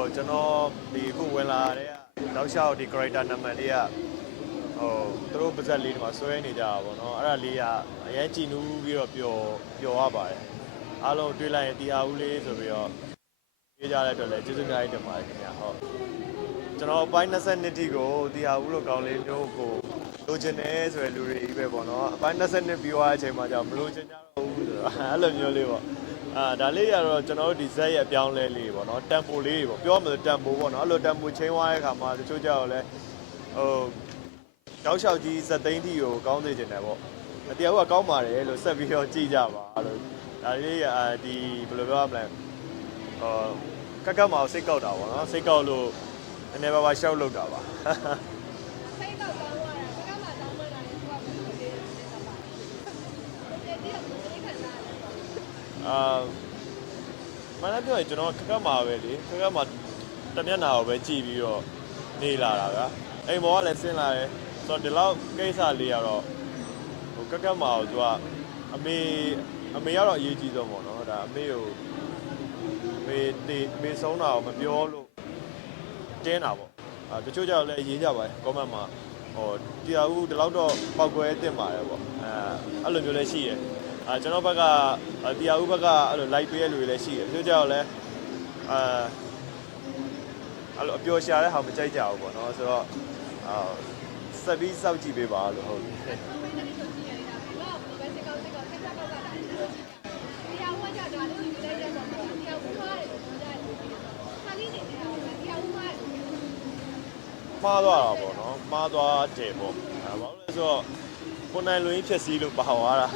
တော့ကျွန်တော်ဒီအခုဝင်လာတဲ့တောက်လျှောက်ဒီ character နံပါတ်လေးကဟိုသူတို့ပါဇက်လေးဒီမှာဆွဲနေကြတာပေါ့နော်အဲ့ဒါလေးကအရင်ကြည်နူးပြီးတော့ပျော်ပျော်ရပါတယ်အားလုံးတွေ့လိုက်ရင်တရားဦးလေးဆိုပြီးတော့ပြေးကြတဲ့အတွက်လည်းကျေးဇူးများကြီးတင်ပါတယ်ခင်ဗျာဟုတ်ကျွန်တော်အပိုင်း22တိကိုတရားဦးလို့ကောင်းလေးမျိုးကိုလိုချင်တယ်ဆိုတဲ့လူတွေကြီးပဲပေါ့နော်အပိုင်း22ပြီးသွားတဲ့အချိန်မှာကျတော့မလိုချင်ကြတော့ဘူးဆိုတော့အဲ့လိုမျိုးလေးပေါ့ အာဒါလေးရတော့ကျွန်တော်တို့ဒီဇက်ရဲ့အပြောင်းလဲလေးပေါ့နော်တမ်ပိုလေးတွေပေါ့ပြောမှဆိုတမ်ပိုပေါ့နော်အဲ့လိုတမ်ပိုချင်းသွားတဲ့ခါမှာတချို့ကြောက်လဲဟိုတောက်လျှောက်ကြီးဇက်သိန်းတီကိုကောင်းစေချင်တယ်ပေါ့တရားကကောင်းပါတယ်လို့ဆက်ပြီးတော့ကြည့်ကြပါလို့ဒါလေးရအာဒီဘယ်လိုပြောရမလဲဟောကက်ကက်မအောင်စိတ်ကောက်တာပေါ့နော်စိတ်ကောက်လို့နည်းနည်းပါးပါရှောက်လောက်တာပါ အာမနက်ပြောရင်ကျွန်တော်ကက်ကက်မှာပဲလေကက်ကက်မှာတမျက်နှာကိုပဲကြည့်ပြီးတော့နေလာတာကအိမ်ဘောကလည်းဆင်းလာတယ်ဆိုတော့ဒီလောက်ကိစ္စလေးကတော့ဟိုကက်ကက်မှာကိုသူကအမေအမေကတော့အရေးကြီးဆုံးပေါ့နော်ဒါအမေကိုအမေတေအမေဆုံးတာကိုမပြောလို့တင်းတာပေါ့အာတချို့ကြောင့်လည်းရေးကြပါတယ် comment မှာဟိုတရားဦးဒီလောက်တော့ပောက်ကွဲတင်ပါတယ်ပေါ့အဲအဲ့လိုမျိုးလည်းရှိတယ် အာကျွန်တော်ဘက်ကအာတရားဥဘက်ကအဲ့လို live ပေးရလူတွေလည်းရှိတယ်သူတို့ကြောက်လဲအာအဲ့လိုအပျော်ရှာတဲ့ဟာမကြိုက်ကြဘူးပေါ့နော်ဆိုတော့အာဆက်ပြီးစောင့်ကြည့်ပေးပါလို့ဟုတ်ပြီမင်းတို့ဆိုကြည့်ရတာဘာလို့ပဲစိတ်ကောင်းစိတ်ကောင်းခက်ခက်ပေါက်တာလည်းတရားဝင်ကြတာလည်းဒီလိုလိုက်ရတော့တရားဝင်သွားတယ်လို့ပြောကြတယ်ခါလေးနေနေတာပဲတရားဝင်သွားတယ်မှားသွားတာပေါ့နော်မှားသွားတယ်ပေါ့အဲဘာလို့လဲဆိုတော့ကိုနိုင်လွင်ဖြက်စီးလို့ပါသွားတာ